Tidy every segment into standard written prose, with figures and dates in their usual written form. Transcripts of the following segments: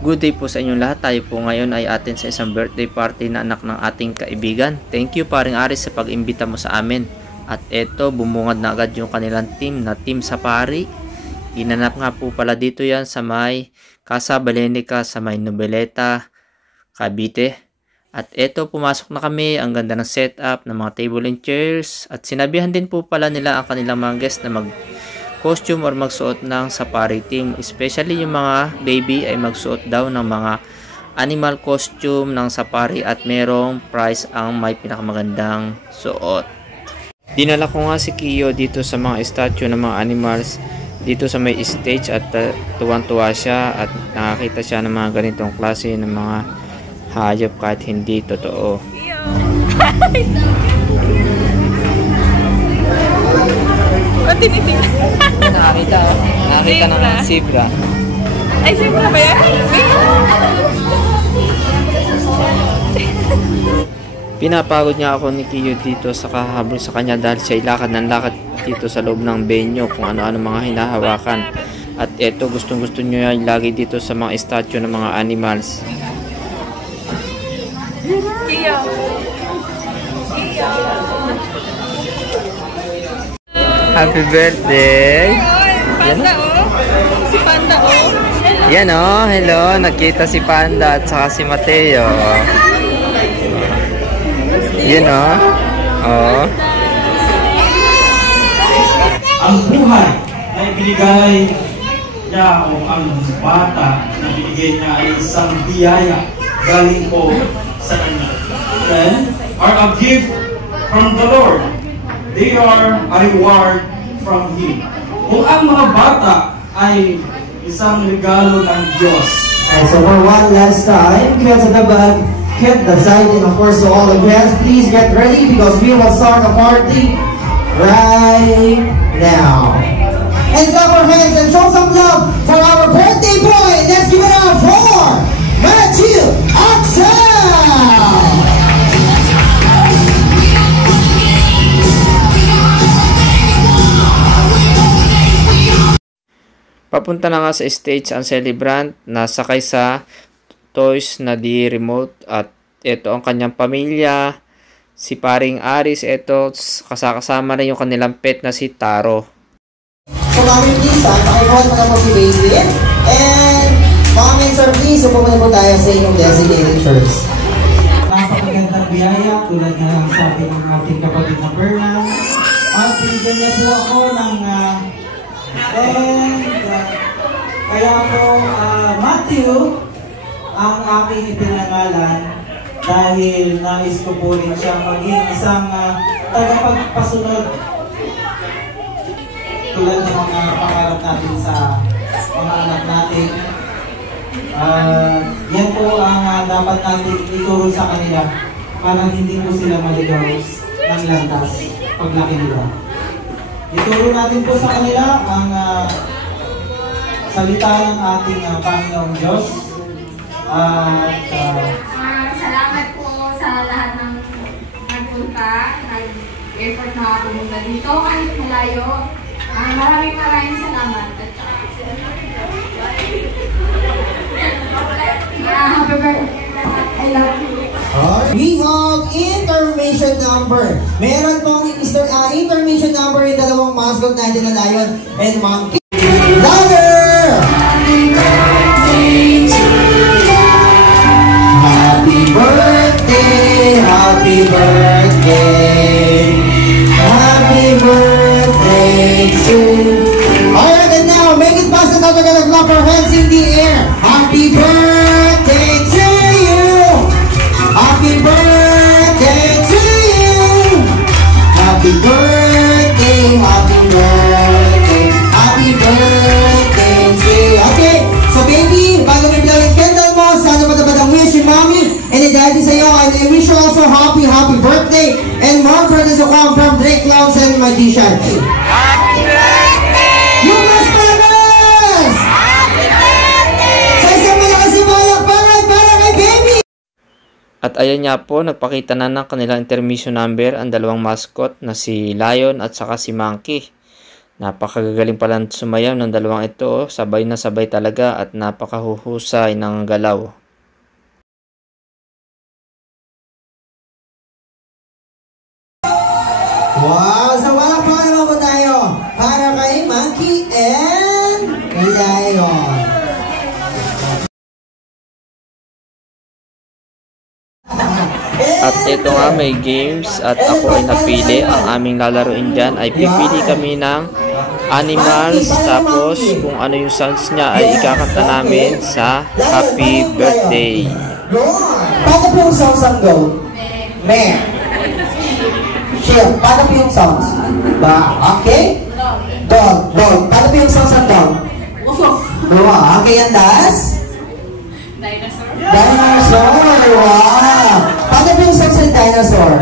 Good day po sa inyong lahat. Tayo po ngayon ay atin sa isang birthday party na anak ng ating kaibigan. Thank you paring Aris sa pag-imbita mo sa amin. At eto, bumungad na agad yung kanilang team na Team Safari. Ginanap nga po pala dito yan sa may Casa Balenica sa may Nobeleta, Cavite. At eto, pumasok na kami. Ang ganda ng setup ng mga table and chairs. At sinabihan din po pala nila ang kanilang mga guests na costume or magsuot ng safari team, especially yung mga baby ay magsuot daw ng mga animal costume ng safari at merong prize ang may pinakamagandang suot. Dinala ko nga si Kiyo dito sa mga statue ng mga animals dito sa may stage at tuwang-tuwa siya at nakakita siya ng mga ganitong klase ng mga hayop kahit hindi totoo. Nakakita ng zebra. Ay, zebra ba yan? Pinapagod niya ako ni Kiyo dito sa kahabol sa kanya dahil siya lakad ng lakad dito sa loob ng venue kung ano-ano mga hinahawakan. At eto, gustong-gusto niya lagi dito sa mga statue ng mga animals. Kiyo. Kiyo. Happy birthday! Panda oh! Si Panda oh! Yan oh, hello! Nakita si Panda at saka si Mateo. Yan oh. Oh. Ang buhay na ibinigay niya o ang bata na binigay niya ay isang biyaya galing po sa kanya. Then, are a gift from the Lord. They are a reward from Him. Kung ang mga bata ay isang regalo ng Diyos. And so for one last time, get to the back, get the side, and of course to all the guests, please get ready because we will start the party right now. And clap our hands and show some love for our birthday boy. Let's give it up for Matthew Axel! Papunta na nga sa stage ang celebrant na sakay sa toys na di remote at ito ang kanyang pamilya, si paring Aris, ito kasama na yung kanilang pet na si Taro. So mami please, pakibuhat mo na po si baby. And mami and sir please, upo na po tayo sa inyong designated chairs. Napakagandang biyaya tulad na lang sabi ng ating kapatid na Berna. At binigyan niya po ako ng kaya po Matthew ang aking ipinangalan dahil nais ko po rin siya maging isang tagapagpasunod tulad ng mga pangarap natin sa mga anak natin. Yan po ang dapat natin ituro sa kanila para hindi po sila maligaw ng landas paglaki nila. Ituro natin po sa kanila ang salita ng ating Panginoong Diyos. Salamat po sa lahat ng nagpunta, nag-effort na pumunta dito kahit malayo. Maraming salamat. Happy birthday. I love you. We have information number. Meron pong information number yung dalawang mascot natin na Lion and Monkey. Louder! Happy birthday to you. Happy birthday, happy birthday. Happy birthday to you. Alright, and now make it possible to clap our hands in the air. Happy birthday to you. Happy birthday to you. Happy birthday, happy birthday, happy birthday to you. Okay, so baby, bago may blow yung candle mo, sana matapad ang wish yung mommy and the daddy sa'yo. And I wish you also happy birthday and more birthdays to come from Drake Clouds and Magician. Happy birthday! You must palagas! Happy birthday! Sa isang malakas si Balak, para kay baby! At ayan nga po, nagpakita na ng kanilang intermission number ang dalawang mascot na si Lion at saka si Monkey. Napakagagaling pala sumayaw ng dalawang ito. Sabay na sabay talaga at napakahuhusay ng galaw. Wow! So, palakpakan naman po tayo para kay Monkey and Lion. At ito nga, may games at ako ay napili. Ang aming lalaroin dyan ay pipili kami ng animals, tapos kung ano yung sounds niya ay ikakanta namin sa happy birthday. Paano po yung sounds ang go? Meh. Chill. Paano po yung sounds? Ba? Okay? Dog. Dog. Paano po yung sounds ang dog? Dua. Okay, and das? Dinosaur. Dinosaur. Wow. Paano po yung sounds ng dinosaur?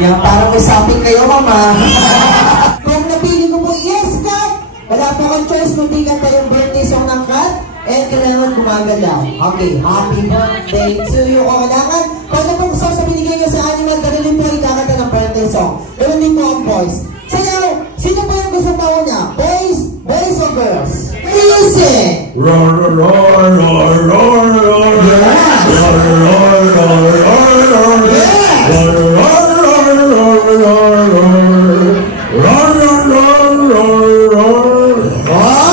Yan, parang may saping kayo, mama. Kung napili ko po, yes, cut! Wala pa akong choice kung di kanta yung birthday song ng cut. And kailangan gumagalaw. Okay, happy birthday to you. O kailangan, kung ano pong song sa binigay nyo sa animal, ganun din po ikakanta ng birthday song. Ganun din po ang boys. Sayaw, sino po yung gusto tao niya? Boys, boys or girls? Music! Roar, roar, roar, roar, roar. Yes! Roar, roar, roar, roar, roar. Yes! Roar, roar, roar, roar, roar, roar. Roar, roar, roar, roar, roar. Oh!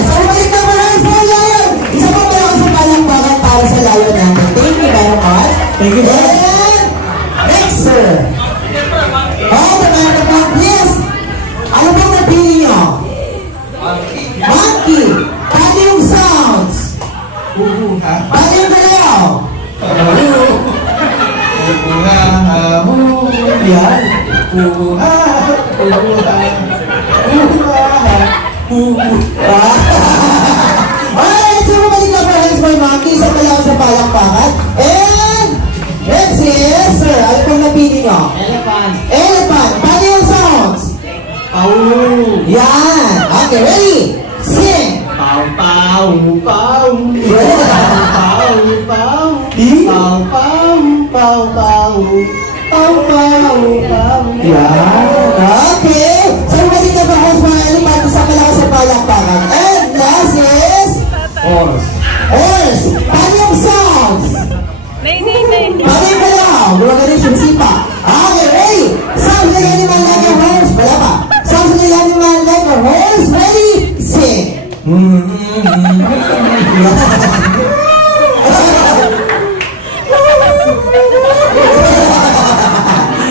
So, balik na mo lang sa Lion! Isa pa pala ako sa palakpakan para sa Lion natin. Thank you very much. Thank you, sir. And next, sir. Oh, the man, please. Ano bang napili nyo? Monkey. Paano yung sounds? Paano yung galaw? Yan. Alright, so bumalik na friends my monkey. Isa pala ako sa palakpakan. And next is, sir, ano pong napili nyo? Elephant. Elephant. Paano yung sounds? Yan. Okay, ready? Sing. Pow, pow, pow. Yeah. Pow, pow. Eh? Pow, pow, pow, pow. Pow, pow, pow. Yan. Okay. So bumalik na friends my elephant. Isa pala ako sa palakpakan. And last is Horse. horse. Paano yung sounds? Nay, nay, nay. Paano yung galaw? Gumagaling yung sipa. Okay, ready? Sounds like animal like a horse. Wala pa. Sounds like animal like a horse. Ready? Sing.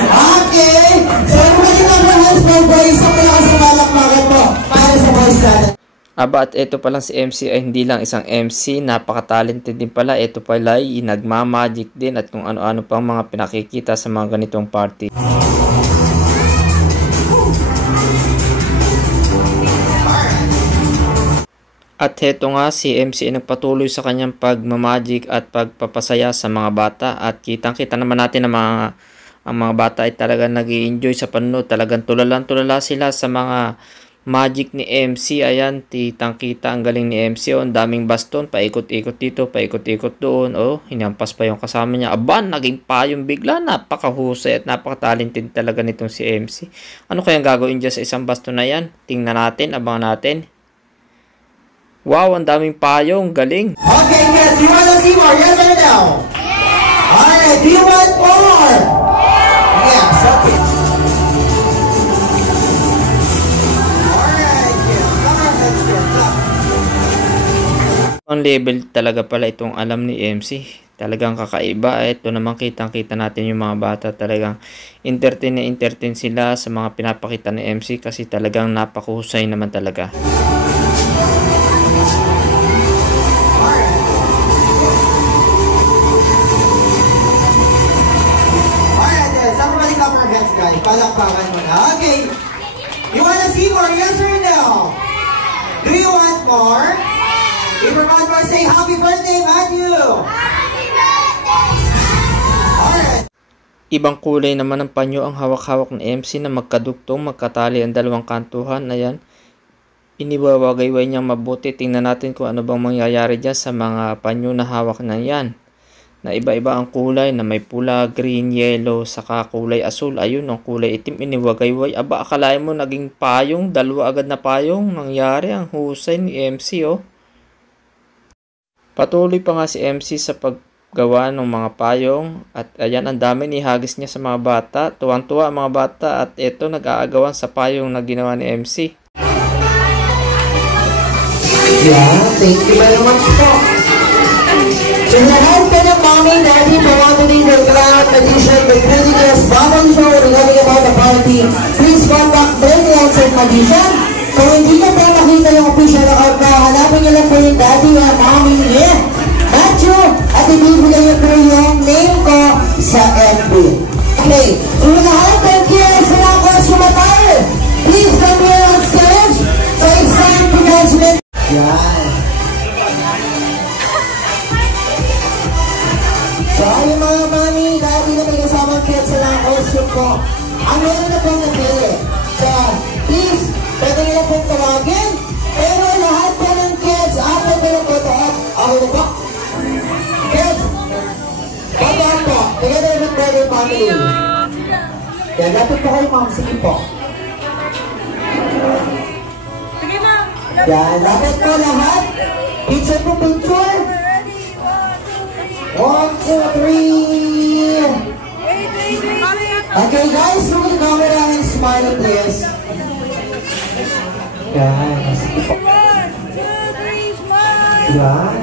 Okay. So, bumalik na friends my boys. Isa pala ako sa palakpakan po. Para sa boys natin. Aba, at ito palang si MC ay hindi lang isang MC, napaka-talented din pala. Ito pala ay nagmamagic din at kung ano-ano pang mga pinakikita sa mga ganitong party. At heto nga, si MC ay nagpatuloy sa kanyang pagmamagic at pagpapasaya sa mga bata. At kitang-kita naman natin na ang mga bata ay talagang nag-i-enjoy sa panonood. Talagang tulala sila sa mga magic ni MC. Ayan, kitang-kita ang galing ni MC. Oh, ang daming baston, paikot-ikot dito, paikot-ikot doon. Oh, hinampas pa yung kasama niya. Aba, naging payong bigla. Napakahusay at napaka-talented talaga nitong si MC. Ano kayang gagawin dyan sa isang baston na yan? Tingnan natin, abangan natin. Wow, ang daming payong. Galing. Okay, guys, you wanna see more? Yes or no? Alright, do you want more? Yes, okay. Alright, yes. Come on, let's go. Ang level talaga pala itong alam ni MC. Talagang kakaiba. Ito naman kitang-kita natin yung mga bata. Talagang entertain na entertain sila sa mga pinapakita ni MC kasi talagang napakuhusay naman talaga. Alright, then, somebody clap our hands, guys. Palakpakan mo na. Okay. You wanna see more? Yes or no? Do you want more? If you want more, say happy birthday, Matthew! Alright. Ibang kulay naman ng panyo ang hawak-hawak ng MC na magkadugtong, magkatali ang dalawang kantuhan. Ayan. Iniwawagayway niyang mabuti. Tingnan natin kung ano bang mangyayari dyan sa mga panyo na hawak na yan. na iba-iba ang kulay na may pula, green, yellow, saka kulay asul. Ayun, ang kulay itim iniwagayway. Aba, akalain mo naging payong, dalawa agad na payong. Nangyari ang husay ni MC, oh. Patuloy pa nga si MC sa paggawa ng mga payong. At ayan, ang dami ni hagis niya sa mga bata. Tuwang-tuwa ang mga bata at ito nag-aagawan sa payong na ginawa ni MC. Yeah, thank you very much po. So lahat ka ng mommy, daddy, pawatuloy ng Cloud Magician, the Critical Bubble Show regarding about the party. Please contact Brilliance and Magician. Kung hindi nyo pa makita yung official account na, hanapin nyo lang po yung daddy at mommy niya. Matthew, at ibibigay nyo po yung name ko sa FB. Okay, so lahat, thank you sa mga costume attire. Please come here on stage. So it's time to judgment. Yan. So, yung mga mami, dahil na may kasamang kids sa lang costume ko, ang meron na pong napili. So, please, pwede nila pong tawagin. Pero lahat po ng kids, after ko ng photo-op, ako na po. Kids, photo-op po. Together with brother family. Kaya dapat po kayo, ma'am. Sige po. Sige, ma'am. Yan, dapat po lahat. Picture po, picture. 1, 2, 3. Okay guys, look at the camera and smile please. Yan. Yan.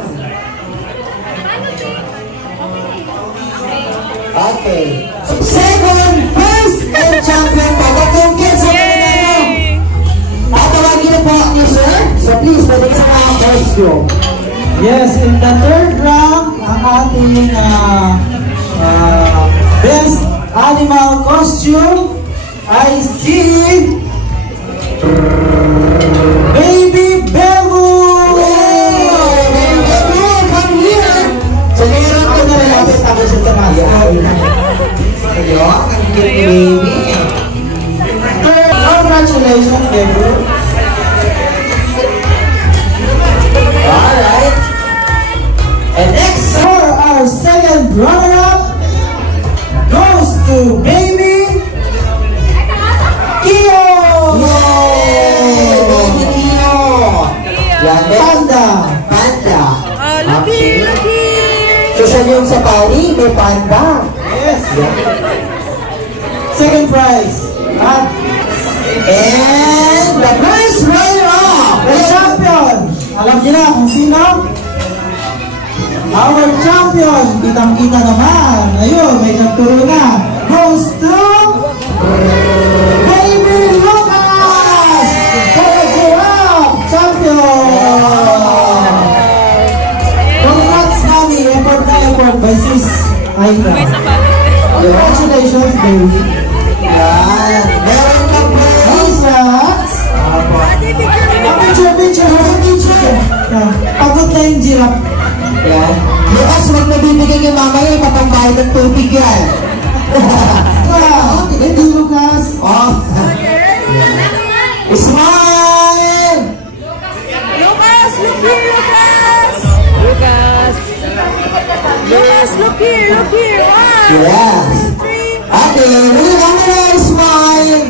Okay. Second, first, and champion po. Tatlong kids sa mga nano. Tatawagin na po niyo, sir. So please, pwede sa mga costume. Yes, in the third round, ang ating best animal costume ay si Baby Bebu! Baby Bebu, come here! So, meron ko na lalapit ako sa tamas. Ayun, ang cute baby. Congratulations, Bebu! Alright. And next, for our second runner-up goes to Baby Kio! yay! Baby Kio! Yan, Panda! panda. Oh, looky, looky. So, siya yung sa pari, may panda. Yes! Second prize! At And the first runner-up. the champion! Alam niyo na kung sino? Our champion! Kitang-kita naman! Ayun, may nagturo na! Goes to Baby Lucas! Correct! Champion! Congrats, Mami! Effort na effort by Sis Aida. Congratulations, baby! Yan. Meron ka po. Congrats! Picture! Pagod na yung giraffe. Yan. Lucas, wag nabibigay yung mamaya, ipapambayad ng tubig yan. Hindi, Lucas. Oh. Smile! Lucas, look here, Lucas. Lucas, look here, look here. 1, Yes. 2, 3. Okay, really, smile!